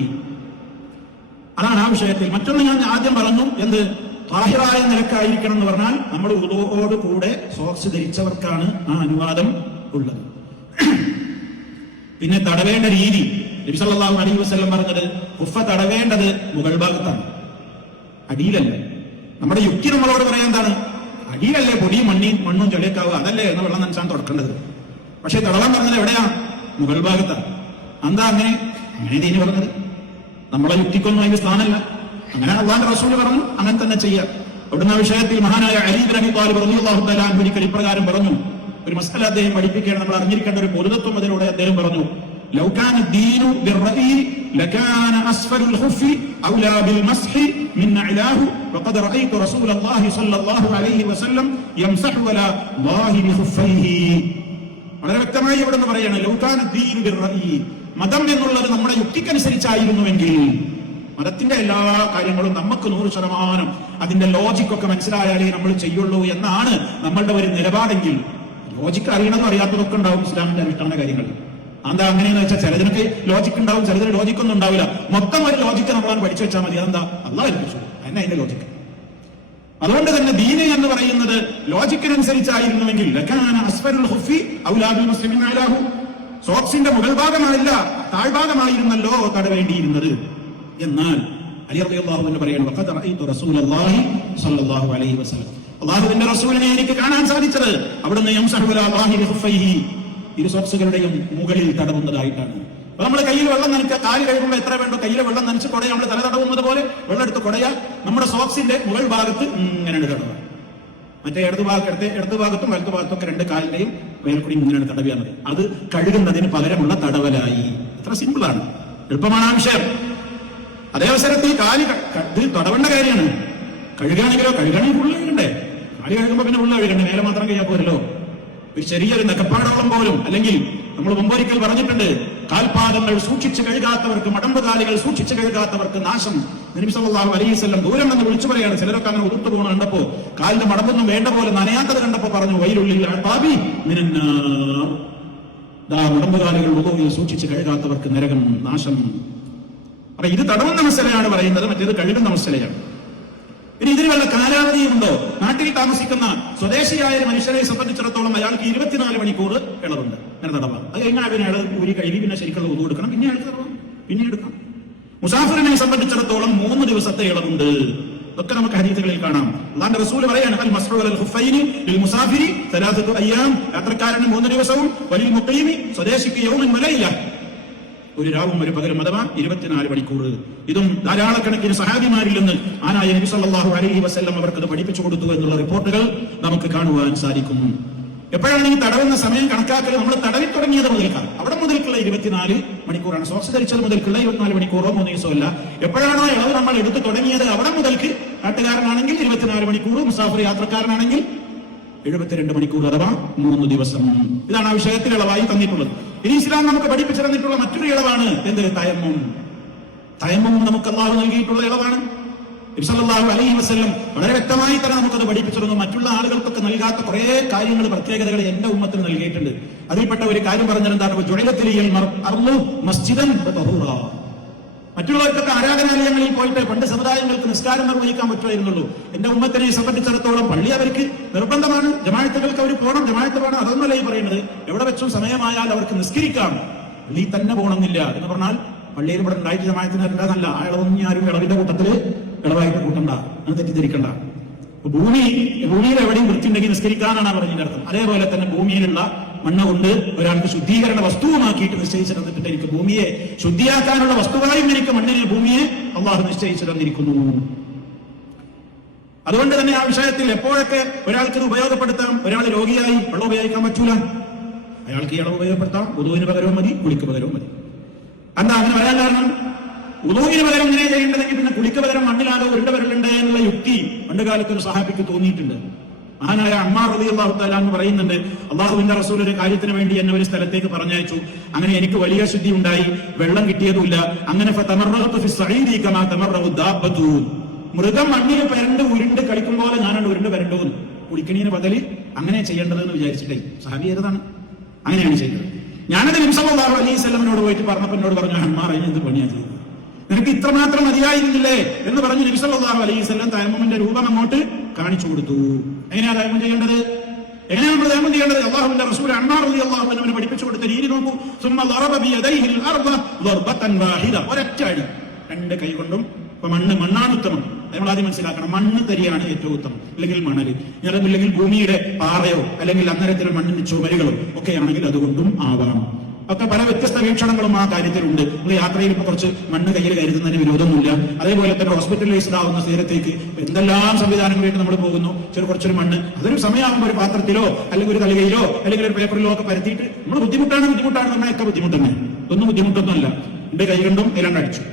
അതാണ് ആ വിഷയത്തിൽ. മറ്റൊന്ന് ഞാൻ ആദ്യം പറഞ്ഞു, എന്ത്? താഹിറായ നിലക്കായിരിക്കണം എന്ന് പറഞ്ഞാൽ നമ്മൾ വുദൂഓട് കൂടെ സോക്സ് ധരിച്ചവർക്കാണ് ആ അനുവാദം ഉള്ളത്. പിന്നെ തടവേണ്ട രീതി, നബി സല്ലല്ലാഹു അലൈഹി വസല്ലം പറഞ്ഞത് ഖുഫ തടവേണ്ടത് മുകൾ ഭാഗത്താണ്, അടിയിലല്ല. നമ്മുടെ യുക്തി നമ്മളോട് പറയാൻ എന്താണ്? അടിയിലല്ലേ പൊടിയും മണ്ണും ചെളിയൊക്കാവുക, അതല്ലേ എന്ന് വെള്ളം നനച്ചാൻ തുടക്കേണ്ടത്. പക്ഷെ തടവാൻ പറഞ്ഞത് എവിടെയാണ്? മുകൾ ഭാഗത്താണ്. എന്താ അങ്ങനെ ദീനി പറഞ്ഞത്? നമ്മളെ യുക്തിക്കൊന്നും അതിന്റെ സ്ഥാനമല്ല. അങ്ങനെ അല്ലാഹുവിന്റെ റസൂൽ പറഞ്ഞു, അങ്ങനെ തന്നെ ചെയ്യാം. അവിടുന്ന് ആ വിഷയത്തിൽ മഹാനായ അലി ഇബ്നു അബീ ത്വാലിബ് റളിയല്ലാഹു തആല അൻഹു ഒരിക്കൽ ഇപ്രകാരം പറഞ്ഞു. ഒരു മസ്അല അദ്ദേഹം പഠിപ്പിക്കുകയാണ്, നമ്മൾ അറിഞ്ഞിരിക്കേണ്ട ഒരു പൊതുതത്വം അതിലൂടെ അദ്ദേഹം പറഞ്ഞു. ലൗ കാന ദീനു ബിർറഈ ലകാന അസ്ഫലുൽ ഖുഫി ഔലാ ബിൽ മസ്ഹി മിൻ അലാഹു വഖദ് റഅയ്തു റസൂലല്ലാഹി സ്വല്ലല്ലാഹു അലൈഹി വസല്ലം യംസഹു അലാ ളാഹിരി ഖുഫൈഹി. വളരെ വ്യക്തമായി ഇവിടെ നിന്ന് പറയാണ്, ലൗ കാന ദീനു ബിർറഈ, മതം എന്നുള്ളത് നമ്മുടെ യുക്തിക്കനുസരിച്ചായിരുന്നുവെങ്കിൽ, മതത്തിന്റെ എല്ലാ കാര്യങ്ങളും നമുക്ക് 100% അതിന്റെ ലോജിക്കൊക്കെ മനസ്സിലായാലേ നമ്മൾ ചെയ്യുള്ളൂ എന്നാണ് നമ്മളുടെ ഒരു നിലപാടെങ്കിൽ, ലോജിക്ക് അറിയണതും അറിയാത്തതൊക്കെ ഉണ്ടാവും ഇസ്ലാമിന്റെ അടിസ്ഥാന കാര്യങ്ങൾ. എന്താ അങ്ങനെയെന്ന് വെച്ചാൽ ചിലതിനൊക്കെ ലോജിക്ക് ഉണ്ടാവും, ചിലതിന് ലോജിക്കൊന്നും ഉണ്ടാവില്ല. മൊത്തം ഒരു ലോജിക്ക് നമ്മളാണ് പഠിച്ചു വെച്ചാൽ മതി. അതെന്താ അള്ളാഹ് പഠിപ്പിച്ചു, എന്നെ അതിന്റെ ലോജിക്ക്. അതുകൊണ്ട് തന്നെ ദീന് എന്ന് പറയുന്നത് ലോജിക്കിനനുസരിച്ചായിരുന്നുവെങ്കിൽ സോക്സിന്റെ മുകൾ ഭാഗമല്ല താഴ്ഭാഗമായിരുന്നല്ലോ തടവേണ്ടിയിരുന്നത്. എന്നാൽ അലി റളിയല്ലാഹു അൻഹു പറയുന്നു, അല്ലാഹുവിന്റെ റസൂലിനെ എനിക്ക് കാണാൻ സാധിച്ചത് അവിടുന്ന് ഇരു സോക്സുകളുടെയും മുകളിൽ തടവുന്നതായിട്ടാണ്. അപ്പൊ നമ്മൾ കയ്യിൽ വെള്ളം നനയ്ക്കുക, കാല് കഴുകുമ്പോൾ എത്ര വേണ്ടോ കയ്യിൽ വെള്ളം നനച്ച് കൊടയ നമ്മൾ തല തടവുന്നത് പോലെ വെള്ളം എടുത്ത് കൊടയ നമ്മുടെ സോക്സിന്റെ മുകൾ ഭാഗത്ത് ഇങ്ങനെ തടവുക. മറ്റേ ഇടതു ഭാഗത്തും വലതു ഭാഗത്തും ഒക്കെ 2 കാലിന്റെയും മേൽക്കൂടി ഇങ്ങനെയാണ് തടവിയാണത്. അത് കഴുകുന്നതിന് പകരമുള്ള തടവലായി. ഇത്ര സിമ്പിളാണ്, എളുപ്പമാണ് ആ വിഷയം. അതേ അവസരത്തിൽ കാല് ഇത് തടവേണ്ട കാര്യമാണ്. കഴുകുകയാണെങ്കിലോ ഫുള്ള് കഴുകണ്ടേ? കാല് കഴുകുമ്പോ പിന്നെ ഫുള്ള് കഴുകണ്ടേ, നേരെ മാത്രം കഴിയാൻ പോരല്ലോ. ഒരു ചെറിയൊരു നഖപ്പാടോളം പോലും, അല്ലെങ്കിൽ നമ്മൾ മുമ്പൊരിക്കൽ പറഞ്ഞിട്ടുണ്ട്, കാൽപാദങ്ങൾ സൂക്ഷിച്ച് കഴുകാത്തവർക്ക്, മടമ്പുകാലുകൾ സൂക്ഷിച്ച് കഴുകാത്തവർക്ക് നാശം. നബി സല്ലല്ലാഹു അലൈഹി വസല്ലം ദൂരം എന്ന് വിളിച്ചു പറയാണ്. ചിലരൊക്കെ അങ്ങനെ ഉടുത്തു പോകണം കണ്ടപ്പോ, കാലിന്റെ മടമ്പൊന്നും വേണ്ട പോലെ നനയാത്തത് കണ്ടപ്പോ പറഞ്ഞു, വൈലുള്ളിൽ അഅ്താബി മിനന്നാർ. മടമ്പുകാലുകൾ വുദൂഇൽ സൂക്ഷിച്ച് കഴുകാത്തവർക്ക് നരകം, നാശം. അപ്പൊ ഇത് തടവുന്ന മസലയാണ് പറയുന്നത്, മറ്റേത് കഴുകുന്ന മസലയാണ്. ഇനി ഇതിന് വല്ല കാലാവധിയുണ്ടോ? നാട്ടിൽ താമസിക്കുന്ന സ്വദേശിയായ മനുഷ്യരെ സംബന്ധിച്ചിടത്തോളം അയാൾക്ക് 24 മണിക്കൂർ ഇളവുണ്ട്, അങ്ങനെ തടവാം. അത് കഴിഞ്ഞാൽ പിന്നെ അയാൾ ഊരി കഴുകി പിന്നെ ശരിക്കുള്ള ഉദു കൊടുക്കണം, പിന്നെ അയാൾക്ക് തടവാം, പിന്നെ എടുക്കാം. മുസാഫിറിനെ സംബന്ധിച്ചിടത്തോളം 3 ദിവസത്തെ ഇളവുണ്ട്. ഇതൊക്കെ നമുക്ക് ഹദീസുകളിൽ കാണാം. അല്ലാഹുവിന്റെ റസൂൽ പറയാണ്, അൽ മസ്ഹു അലൽ ഖുഫൈനി ലിൽ മുസാഫിരി 3 അയ്യാം, യാത്രക്കാരന് 3 ദിവസവും, വലിൽ മുഖീമി സ്വദേശിക്ക് യൗമൻ വലൈല, ഒരു രാവും ഒരു പകലും, അഥവാ 24 മണിക്കൂർ. ഇതും ധാരാളക്കണക്കിന് സഹാബിമാരിൽ നിന്ന് ആനായ നബി സല്ലല്ലാഹു അലൈഹി വസല്ലം അവർക്കത് പഠിപ്പിച്ചു കൊടുത്തു എന്നുള്ള റിപ്പോർട്ടുകൾ നമുക്ക് കാണുവാൻ സാധിക്കും. എപ്പോഴാണ് ഈ തടവുന്ന സമയം കണക്കാക്കൽ? നമ്മൾ തടവി തുടങ്ങിയത് മുതൽക്കാണ്, അവിടെ മുതൽക്കുള്ള 24 മണിക്കൂറാണ്. സോക്സ് ധരിച്ചത് മുതൽക്കുള്ള 24 മണിക്കൂറോ 3 ദിവസമല്ല. എപ്പോഴാണോ ഇളവ് നമ്മൾ എടുത്തു തുടങ്ങിയത് അവിടെ മുതൽക്ക്, നാട്ടുകാരനാണെങ്കിൽ 24 മണിക്കൂർ, മുസാഫിർ യാത്രക്കാരനാണെങ്കിൽ 72 മണിക്കൂർ, അഥവാ 3 ദിവസം. ഇതാണ് ആ വിഷയത്തിൽ ഇളവായി തന്നിട്ടുള്ളത്. ഇനി ഇസ്ലാം നമുക്ക് പഠിപ്പിച്ചു തന്നിട്ടുള്ള മറ്റൊരു ഇളവാണ് എന്ത്? തയമ്മും. തയമ്മും നമുക്ക് അല്ലാഹു നൽകിയിട്ടുള്ള ഇളവാണ്. നബി സല്ലല്ലാഹു അലൈഹി വസല്ലം വളരെ വ്യക്തമായി തന്നെ നമുക്കത് പഠിപ്പിച്ചിരുന്നു. മറ്റുള്ള ആളുകൾക്കൊക്കെ നൽകാത്ത കുറെ കാര്യങ്ങൾ, പ്രത്യേകതകൾ എന്റെ ഉമ്മത്തിന് നൽകിയിട്ടുണ്ട്. അതിൽപ്പെട്ട ഒരു കാര്യം പറഞ്ഞത് എന്താണ്? ജുഇലത്തിൽ മസ്ജിദൻ വതഹൂറാ. മറ്റുള്ളവർക്കൊക്കെ ആരാധനാലയങ്ങളിൽ പോയിട്ട് പണ്ട് സമുദായങ്ങൾക്ക് നിസ്കാരം നിർവഹിക്കാൻ പറ്റുമായിരുന്നുള്ളൂ. എന്റെ ഉമ്മത്തിനെ സംബന്ധിച്ചിടത്തോളം പള്ളി അവർക്ക് നിർബന്ധമാണ്, ജമാഅത്തുകൾക്ക് അവർ പോകണം, ജമാഅത്ത് വേണം. അതൊന്നുമല്ല ഈ പറയുന്നത്. എവിടെ വെച്ചും സമയമായാൽ അവർക്ക് നിസ്കരിക്കാം, പള്ളി തന്നെ പോകണമെന്നില്ല. എന്ന് പറഞ്ഞാൽ പള്ളിയിൽ ഇവിടെ ഉണ്ടായിട്ട് ജമാഅത്തിന് വരേണ്ടതല്ല. ആ ഇളവൊന്നും ആരും ഇളവിന്റെ കൂട്ടത്തില് ഇളവായിട്ട് കൂട്ടണ്ട, അത് തെറ്റിദ്ധരിക്കണ്ട. ഭൂമിയിൽ എവിടെയും വൃത്തിയുണ്ടെങ്കിൽ നിസ്കരിക്കാനാണ് പറഞ്ഞതിന്റെ അർത്ഥം. അതേപോലെ തന്നെ ഭൂമിയിലുള്ള മണ്ണ് കൊണ്ട് ഒരാൾക്ക് ശുദ്ധീകരണ വസ്തുവുമാക്കിയിട്ട് നിശ്ചയിച്ചു തന്നിട്ടുണ്ട്. എനിക്ക് ഭൂമിയെ ശുദ്ധിയാക്കാനുള്ള വസ്തുവായും എനിക്ക് മണ്ണിനെ, ഭൂമിയെ അള്ളാഹു നിശ്ചയിച്ചു തന്നിരിക്കുന്നു. അതുകൊണ്ട് തന്നെ ആ വിഷയത്തിൽ എപ്പോഴൊക്കെ ഒരാൾക്ക് ഇത് ഉപയോഗപ്പെടുത്താം? ഒരാൾ രോഗിയായി വെള്ളം ഉപയോഗിക്കാൻ പറ്റൂല, അയാൾക്ക് ഇളവ് ഉപയോഗപ്പെടുത്താം. വുദൂഇന് പകരവും മതി, കുളിക്ക് പകരവും മതി. എന്താ അങ്ങനെ പറയാൻ കാരണം? വുദൂഇന് പകരം ഇങ്ങനെ ചെയ്യേണ്ടതെങ്കിൽ പിന്നെ കുളിക്ക് പകരം മണ്ണിലാകെ ഉരുണ്ടവരുണ്ട് എന്നുള്ള യുക്തി പണ്ട് കാലത്ത് ഒരു സഹാബിക്ക് തോന്നിയിട്ടുണ്ട്. മഹാനായ അമ്മാർ റളിയല്ലാഹു തആല എന്ന് പറയുന്നുണ്ട്, അല്ലാഹുവിന്റെ റസൂൽ ഒരു കാര്യത്തിന് വേണ്ടി എന്നെ ഒരു സ്ഥലത്തേക്ക് പറഞ്ഞയച്ചു. അങ്ങനെ എനിക്ക് വലിയ ശുദ്ധി ഉണ്ടായി, വെള്ളം കിട്ടിയതുമില്ല. അങ്ങനെ മൃഗം മണ്ണിൽ പരണ്ട് ഉരുണ്ട് കളിക്കും പോലെ ഞാനുണ്ട് ഉരുണ്ട് വരണ്ടു. കുളിക്കണീന് ബദല് അങ്ങനെ ചെയ്യേണ്ടതെന്ന് വിചാരിച്ചിട്ടേ സഹാബി ഏതാണ് അങ്ങനെയാണ് ചെയ്തത്. ഞാനത് നബി സല്ലല്ലാഹു അലൈഹി വസല്ലമിനോട് പോയിട്ട് പറഞ്ഞപ്പോൾ എന്നോട് പറഞ്ഞു, അമ്മാർ എന്ത് പണിയാണ് ചെയ്തത്, നിനക്ക് ഇത്രമാത്രം മതിയായിരുന്നില്ലേ എന്ന് പറഞ്ഞു നബി സല്ലല്ലാഹു അലൈഹി വസല്ലം തയമ്മുമിന്റെ രൂപം അങ്ങോട്ട് കാണിച്ചു കൊടുത്തു. എങ്ങനെയാ തയമ്മും ചെയ്യേണ്ടത്? എങ്ങനെയാണ് നമ്മൾ തയമ്മും ചെയ്യേണ്ടത്? അല്ലാഹുവിന്റെ റസൂൽ അമ്മാർ റളിയല്ലാഹു അൻഹു പഠിപ്പിച്ചു കൊടുത്ത രീതി നോക്കൂ. സുമ്മ ളറബ ബിയദൈഹി അൽ-അർദ ളർബതൻ വാഹിദ, ഒരൊറ്റ അടി 2 കൈ കൊണ്ടും. ഇപ്പൊ മണ്ണാണ് ഉത്തമം, നമ്മൾ ആദ്യം മനസ്സിലാക്കണം. മണ്ണ് തരിയാണ് ഏറ്റവും ഉത്തമം, അല്ലെങ്കിൽ മണല്, ഇല്ലെങ്കിൽ ഭൂമിയുടെ പാറയോ അല്ലെങ്കിൽ അന്നരത്തിലുള്ള മണ്ണിന്റെ ചുമരുകളോ ഒക്കെ ആണെങ്കിൽ അതുകൊണ്ടും ആവാം. ഒക്കെ പല വ്യത്യസ്ത വീക്ഷണങ്ങളും ആ കാര്യത്തിലുണ്ട്. നമ്മൾ യാത്രയിൽ ഇപ്പൊ കുറച്ച് മണ്ണ് കയ്യിൽ കരുതുന്നതിന് വിരോധമൊന്നുമില്ല. അതേപോലെ തന്നെ ഹോസ്പിറ്റലൈസ്ഡ് ആവുന്ന സ്ഥലത്തേക്ക് എന്തെല്ലാം സംവിധാനങ്ങളായിട്ട് നമ്മൾ പോകുന്നു. കുറച്ചൊരു മണ്ണ് അതൊരു സമയമാകുമ്പോൾ ഒരു പാത്രത്തിലോ അല്ലെങ്കിൽ ഒരു തലകയിലോ അല്ലെങ്കിൽ ഒരു പേപ്പറിലോ ഒക്കെ പരത്തിയിട്ട് നമ്മൾ ബുദ്ധിമുട്ടാണ് നമ്മളൊക്കെ ബുദ്ധിമുട്ട് തന്നെ, ഒന്നും ബുദ്ധിമുട്ടൊന്നുമല്ല. 2 കൈ കൊണ്ടും എല്ലാം അടിച്ചു,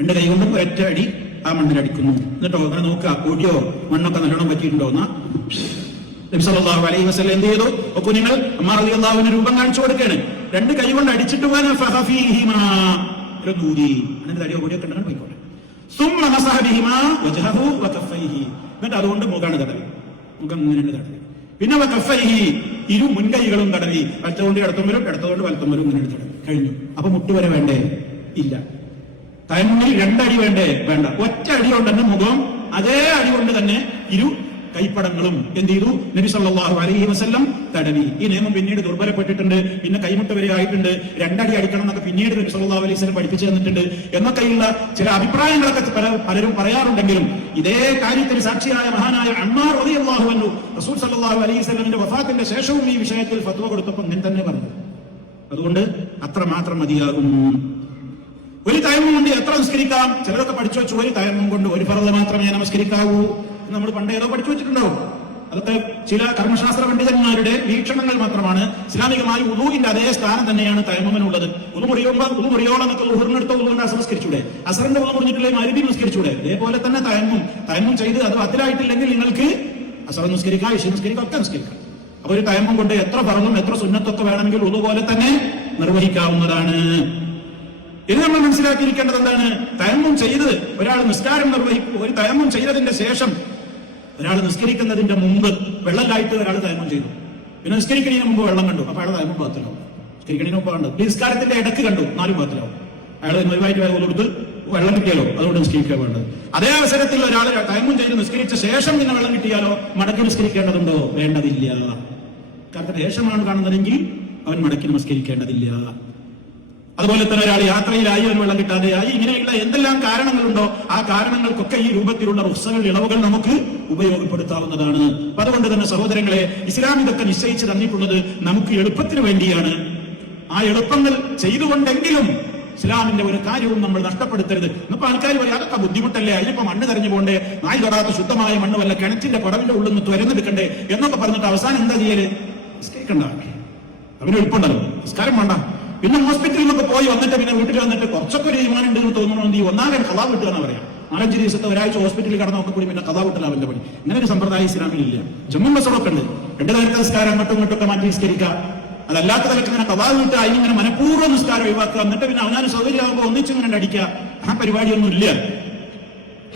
2 കൈ കൊണ്ടും ഒറ്റ അടി ആ മണ്ണിലടിക്കുന്നു. എന്നിട്ടോ അങ്ങനെ നോക്കുക, പൊടിയോ മണ്ണൊക്കെ നല്ലോണം പറ്റിയിട്ടുണ്ടോ എന്നാ. നബി സല്ലല്ലാഹു അലൈഹി വസല്ലം എന്ത് ചെയ്തു? ഒക്കെ നിങ്ങൾ അമ്മാർ റളിയല്ലാഹുവിന്റെ രൂപം കാണിച്ചു കൊടുക്കുകയാണ്. 2 കൈ കൊണ്ട് അടിച്ചിട്ട് അങ്ങനെ തടിയോ പൊടിയൊക്കെ ഉണ്ടെങ്കിൽ പോയിക്കോട്ടെ. സുമ്മ മസഹ ബിഹിമാ വജ്ഹഹു വകഫൈഹി, എന്നിട്ട് അതുകൊണ്ട് മുഖം തടവി, മുഖം ഇങ്ങനെ തടവി. പിന്നെ വകഫൈഹി, ഇരു മുൻകൈകളും തടവി, വലത്തുകൊണ്ട് ഇടത്തുമ്പരും ഇടത്തുകൊണ്ട് വലത്തുമ്പരും ഇങ്ങനെ തടവി. കഴിഞ്ഞു. അപ്പൊ മുട്ടുവരെ വേണ്ടേ? ഇല്ല. തയമ്മുമിൽ രണ്ടടി വേണ്ടേ? വേണ്ട. ഒറ്റ അടി കൊണ്ട് തന്നെ മുഖം, അതേ അടി കൊണ്ട് തന്നെ ഇരു കൈപ്പടങ്ങളും എന്ത് ചെയ്തു? നബി സല്ലല്ലാഹു അലൈഹി വസല്ലം തടവി. ഈ നിയമം പിന്നീട് ദുർബലപ്പെട്ടിട്ടുണ്ട്, പിന്നെ കൈമുട്ട് വരെ ആയിട്ടുണ്ട്. രണ്ടടി അടിക്കണം എന്നൊക്കെ പിന്നീട് നബി സല്ലല്ലാഹു അലൈഹി വസല്ലം പഠിപ്പിച്ചു തന്നിട്ടുണ്ട് എന്നൊക്കെയുള്ള ചില അഭിപ്രായങ്ങളൊക്കെ പലരും പറയാറുണ്ടെങ്കിലും ഇതേ കാര്യത്തിന് സാക്ഷിയായ മഹാനായ അമ്മാർ റളിയല്ലാഹു അൻഹു റസൂൽ സല്ലല്ലാഹു അലൈഹി വസല്ലമിന്റെ വഫാത്തിന്റെ ശേഷവും ഈ വിഷയത്തിൽ ഫത്വ കൊടുത്തപ്പോൾ ഇങ്ങനെ തന്നെ പറഞ്ഞു. അതുകൊണ്ട് അത്ര മാത്രം മതിയാകും. ഒരു തയമ്മം കൊണ്ട് എത്ര നമസ്കരിക്കാം? ചിലരൊക്കെ പഠിച്ചു വെച്ചു, ഒരു തയമ്മം കൊണ്ട് ഒരു ഫർദ് മാത്രമേ നമസ്കരിക്കാവൂ. നമ്മൾ പണ്ട് ഏതോ പഠിച്ചു വെച്ചിട്ടുണ്ടാവും. അതൊക്കെ ചില കർമ്മശാസ്ത്ര പണ്ഡിതന്മാരുടെ വീക്ഷണങ്ങൾ മാത്രമാണ്. ഇസ്ലാമികമായി ഉദൂഇന്റെ അതേ സ്ഥാനം തന്നെയാണ് തയമ്മമിനുള്ളത്. ഉദു മുറിയോളം എന്നൊക്കെ ഉഹറിനെടുത്ത ഉദുകൊണ്ട് അസർ നമസ്കരിച്ചൂടെ? അസറിന്റെ ഉദു മുറിഞ്ഞിട്ടില്ലേ മഗ്രിബ് നമസ്കരിച്ചൂടെ? അതേപോലെ തന്നെ തയമ്മം ചെയ്ത് അത് അതിലായിട്ടില്ലെങ്കിൽ നിങ്ങൾക്ക് അസർ നമസ്കരിക്കാം, ഇശ നമസ്കരിക്കാം, ഒക്കെ നമസ്കരിക്കാം. അപ്പൊ ഒരു തയമ്മം കൊണ്ട് എത്ര ഫർദും എത്ര സുന്നത്തൊക്കെ വേണമെങ്കിൽ ഉദു പോലെ തന്നെ നിർവഹിക്കാവുന്നതാണ്. ഇത് നമ്മൾ മനസ്സിലാക്കിയിരിക്കേണ്ടത് എന്താണ്? തയമ്മം ചെയ്ത് ഒരാൾ നിസ്കാരം നിർവഹിക്കും. ഒരു തയമ്മം ചെയ്തതിന്റെ ശേഷം ഒരാൾ നിസ്കരിക്കുന്നതിന്റെ മുമ്പ് വെള്ളമില്ലായിട്ട് ഒരാൾ തയമ്മം ചെയ്തു, പിന്നെ നിസ്കരിക്കുന്നതിന് മുമ്പ് വെള്ളം കണ്ടു, അപ്പൊ അയാൾ തയമ്മം പാത്തിലാവും. നിസ്കരിക്കുന്നതിന് മുമ്പ് കണ്ടു, നിസ്കാരത്തിന്റെ ഇടക്ക് കണ്ടു, 4 പാത്തിലാവും. അയാൾ നിർവായിട്ട് വേഗം കൊടുത്ത് വെള്ളം കിട്ടിയാലോ അതുകൊണ്ട് നിസ്കരിക്കാൻ വേണ്ടത്. അതേ അവസരത്തിൽ ഒരാൾ തയമ്മം ചെയ്ത് നിസ്കരിച്ച ശേഷം പിന്നെ വെള്ളം കിട്ടിയാലോ മടക്കി നിസ്കരിക്കേണ്ടതുണ്ടോ? വേണ്ടതില്ല. കാരണം ശേഷമാണ് കാണുന്നതെങ്കിൽ അവൻ മടക്കി നമസ്കരിക്കേണ്ടതില്ല. അതുപോലെ തന്നെ ഒരാൾ യാത്രയിലായി, അവൻ വെള്ളം കിട്ടാതെയായി, ഇങ്ങനെയുള്ള എന്തെല്ലാം കാരണങ്ങളുണ്ടോ ആ കാരണങ്ങൾക്കൊക്കെ ഈ രൂപത്തിലുള്ള റുഖ്സകൾ, ഇളവുകൾ നമുക്ക് ഉപയോഗപ്പെടുത്താവുന്നതാണ്. അതുകൊണ്ട് തന്നെ സഹോദരങ്ങളെ, ഇസ്ലാം ഇതൊക്കെ നിശ്ചയിച്ച് തന്നിട്ടുള്ളത് നമുക്ക് എളുപ്പത്തിന് വേണ്ടിയാണ്. ആ എളുപ്പങ്ങൾ ചെയ്തുകൊണ്ടെങ്കിലും ഇസ്ലാമിന്റെ ഒരു കാര്യവും നമ്മൾ നഷ്ടപ്പെടുത്തരുത്. ഇന്നിപ്പോ ആൾക്കാർ പറയും അതൊക്കെ ബുദ്ധിമുട്ടല്ലേ, അതിനിപ്പോ മണ്ണ് തെരഞ്ഞു പോണ്ടേ, നായി തൊടാത്ത ശുദ്ധമായ മണ്ണ് വല്ല കിണറ്റിന്റെ പടവിന്റെ ഉള്ളിൽ നിന്ന് തുരന്നെടുക്കണ്ടേ എന്നൊക്കെ പറഞ്ഞിട്ട് അവസാനം എന്താ ചെയ്യല്? നിസ്കരിക്കണ്ട, അവന് എളുപ്പമുണ്ടല്ലോ, നിസ്കാരം വേണ്ട. പിന്നെ ഹോസ്പിറ്റലിൽ നിന്നൊക്കെ പോയി വന്നിട്ട് പിന്നെ വീട്ടിൽ വന്നിട്ട് കുറച്ചൊക്കെ ഒരു തീരുമാനം എന്ന് തോന്നുന്നു, ഒന്നാകെ കഥാ വിട്ടുക എന്ന് പറയാം. 4-5 ദിവസത്തെ ഒരാഴ്ച ഹോസ്പിറ്റലിൽ കടന്നൊക്കെ കൂടി പിന്നെ കഥാ വിട്ടല അവന്റെ പണി. ഇങ്ങനെ ഒരു സമ്പ്രദായം ഇസ്ലാമിലില്ല. ജമ്മു മസറൊക്കെ ഉണ്ട്, 2 നേരത്തെ നിസ്കാരം അങ്ങോട്ടും ഇങ്ങോട്ടൊക്കെ മാറ്റി നിസ്കരിക്കുക. അതല്ലാത്ത തലക്ക് ഇങ്ങനെ കഥാ വിട്ട് അതിനിങ്ങനെ മനഃപൂർവ്വം നിസ്കാരം ഒഴിവാക്കുക, എന്നിട്ട് പിന്നെ അവനാന് സൗകര്യമാകുമ്പോൾ ഒന്നിച്ചിങ്ങനെ അടിക്കുക. ആ പരിപാടിയൊന്നും ഇല്ല.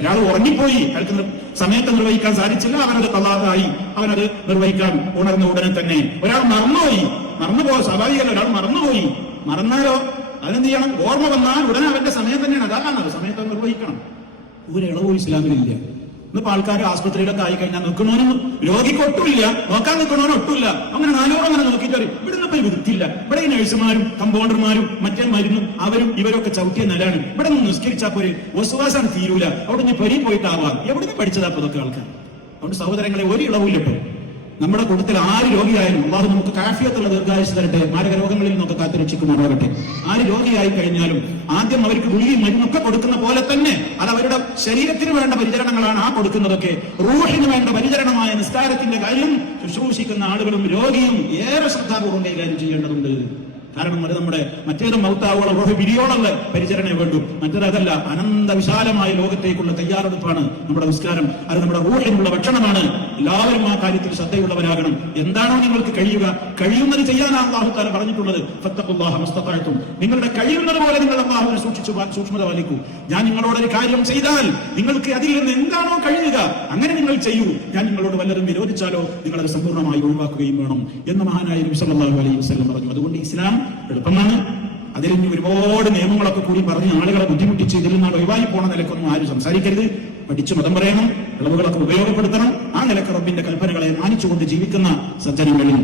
ഒരാൾ ഉറങ്ങിപ്പോയി, അയാൾക്ക് സമയത്ത് നിർവഹിക്കാൻ സാധിച്ചില്ല, അവനത് കലാഹായി, അവനത് നിർവഹിക്കാൻ ഉണർന്ന ഉടനെ തന്നെ. ഒരാൾ മറന്നുപോയി സ്വാഭാവികമല്ല, ഒരാൾ മറന്നാലോ അതിനെന്ത് ചെയ്യണം? ഓർമ്മ വന്നാൽ ഉടനെ അവന്റെ സമയം തന്നെയാണ്, അതാണ് സമയത്ത് നിർവഹിക്കണം. ഒരു ഇളവും ഇസ്ലാമിലില്ല. ഇന്നിപ്പോ ആൾക്കാർ ആസ്പത്രിയിലൊക്കെ ആയി കഴിഞ്ഞാൽ നിൽക്കണോനും രോഗിക്ക് ഒട്ടുമില്ല, നോക്കാൻ നിൽക്കണോനും ഒട്ടുമില്ല. അങ്ങനെ 4 അങ്ങനെ നോക്കിയിട്ട് പറയും ഇവിടുന്ന് പോയി വൃത്തിയില്ല, ഇവിടെ ഈ നഴ്സുമാരും കമ്പൗണ്ടർമാരും മറ്റേ മരുന്നും അവരും ഇവരൊക്കെ ചവിട്ടിയ നിലാണ്, ഇവിടെ നിന്ന് നിസ്കരിച്ചാൽ പോരെ, വസുവാസാണ് തീരൂല, അവിടെ നിന്ന് പെരി പോയിട്ടാവാം. എവിടുന്ന് പഠിച്ചതാ ഇതൊക്കെ ആൾക്കാർ? അതുകൊണ്ട് സഹോദരങ്ങളെ, ഒരു ഇളവില്ലട്ടോ. നമ്മുടെ കൂട്ടത്തിൽ ആര് രോഗിയായാലും അല്ലാഹു നമുക്ക് കാഫിയത്തുള്ള ദീർഘായുസ്സ് തരട്ടെ, മാരക രോഗങ്ങളിൽ നിന്നൊക്കെ കാത്തുരക്ഷിക്കുമാറാകട്ടെ. ആര് രോഗിയായി കഴിഞ്ഞാലും ആദ്യം അവർക്ക് ഗുളികയും മരുന്നൊക്കെ കൊടുക്കുന്ന പോലെ തന്നെ അത് അവരുടെ ശരീരത്തിന് വേണ്ട പരിചരണങ്ങളാണ് ആ കൊടുക്കുന്നതൊക്കെ. റൂഹിന് വേണ്ട പരിചരണമായ നിസ്കാരത്തിന്റെ കാര്യം ശുശ്രൂഷിക്കുന്ന ആളുകളും രോഗിയും ഏറെ ശ്രദ്ധാപൂർവ്വം കൈകാര്യം ചെയ്യേണ്ടതുണ്ട്. കാരണം അത് നമ്മുടെ മറ്റേതും മൗത്താവോളം റോഹ് വിരിയോളം പരിചരണേ വേണ്ടു. മറ്റേതല്ല, അനന്ത വിശാലമായ ലോകത്തേക്കുള്ള തയ്യാറെടുപ്പാണ് നമ്മുടെ നിസ്കാരം. അത് നമ്മുടെ റൂഹിനുള്ള ഭക്ഷണമാണ്. എല്ലാവരും ആ കാര്യത്തിൽ ശ്രദ്ധയുള്ളവരാകണം. എന്താണോ നിങ്ങൾക്ക് കഴിയുന്നത് ചെയ്യാനാണ് അല്ലാഹു തആല പറഞ്ഞിട്ടുള്ളത്. ഫത്തഖുല്ലാഹ മസ്തതഅതും, നിങ്ങളുടെ കഴിയുന്നത് പോലെ നിങ്ങൾ അല്ലാഹുവിനെ സൂക്ഷ്മത പാലിക്കൂ. ഞാൻ നിങ്ങളോടൊരു കാര്യം ചെയ്താൽ നിങ്ങൾക്ക് അതിൽ നിന്ന് എന്താണോ കഴിയുക അങ്ങനെ നിങ്ങൾ ചെയ്യൂ. ഞാൻ നിങ്ങളോട് വല്ലതും വിരോധിച്ചാലോ നിങ്ങളത് സമ്പൂർണ്ണമായി ഒഴിവാക്കുകയും വേണം എന്ന് മഹാനായ നബി സല്ലല്ലാഹു അലൈഹി വസല്ലം പറഞ്ഞു. അതുകൊണ്ട് ഇസ്ലാം എളുപ്പമാണ്. അതിൽ ഒരുപാട് നിയമങ്ങളൊക്കെ കൂടി പറഞ്ഞ് ആളുകളെ ബുദ്ധിമുട്ടിച്ച് ഇതിൽ നിന്ന് ഒഴിവായി പോണ നിലക്കൊന്നും ആരും സംസാരിക്കരുത്. പഠിച്ചു മതം പറയണം, ഇളവുകളൊക്കെ ഉപയോഗപ്പെടുത്തണം. ആ നിലക്ക് റബ്ബിന്റെ കൽപ്പനകളെ മാനിച്ചുകൊണ്ട് ജീവിക്കുന്ന സജ്ജനങ്ങളിൽ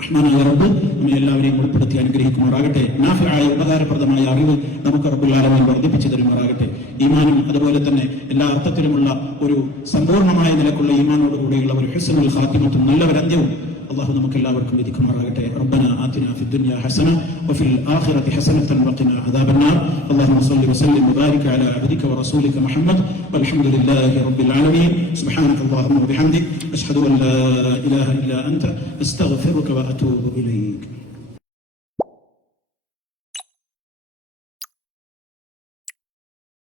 റഹ്മാനായ റബ്ബ് നമ്മെ എല്ലാവരെയും ഉൾപ്പെടുത്തി അനുഗ്രഹിക്കുമാറാകട്ടെ. നാഫിയായ ഉപകാരപ്രദമായ അറിവ് നമുക്ക് റബ്ബുൽ ആലമീൻ വർദ്ധിപ്പിച്ചു തരുമാറാകട്ടെ. ഈമാനും അതുപോലെ തന്നെ എല്ലാ അർത്ഥത്തിലുമുള്ള ഒരു സമ്പൂർണ്ണമായ നിലക്കുള്ള ഈമാനോടുകൂടിയുള്ള ഒരു ഹുസ്നുൽ ഖാത്തിമത്തും നല്ലൊരന്ത്യവും അല്ലാഹു നമുക്ക് എല്ലാവർക്കും വിധിക്കുമാറാകട്ടെ. റബ്ബനാ ആതിനാ ഫിദ്ദുനിയാ ഹസന വഫിൽ ആഖിറതി ഹസനതൻ വഖിനാ അദാബന്നാർ. അല്ലാഹുമ്മ സ്വല്ലി വസല്ലിം വബാരിക് അലാ അബ്ദിക വറസൂലിക മുഹമ്മദ് വൽഹംദുലില്ലാഹി റബ്ബിൽ ആലമീൻ. സുബ്ഹാനകല്ലാഹുമ്മ വബിഹംദിക അശ്ഹദു അൻ ലാ ഇലാഹ ഇല്ലാ അൻത അസ്തഗ്ഫിറുക വഅതൂബു ഇലൈക്.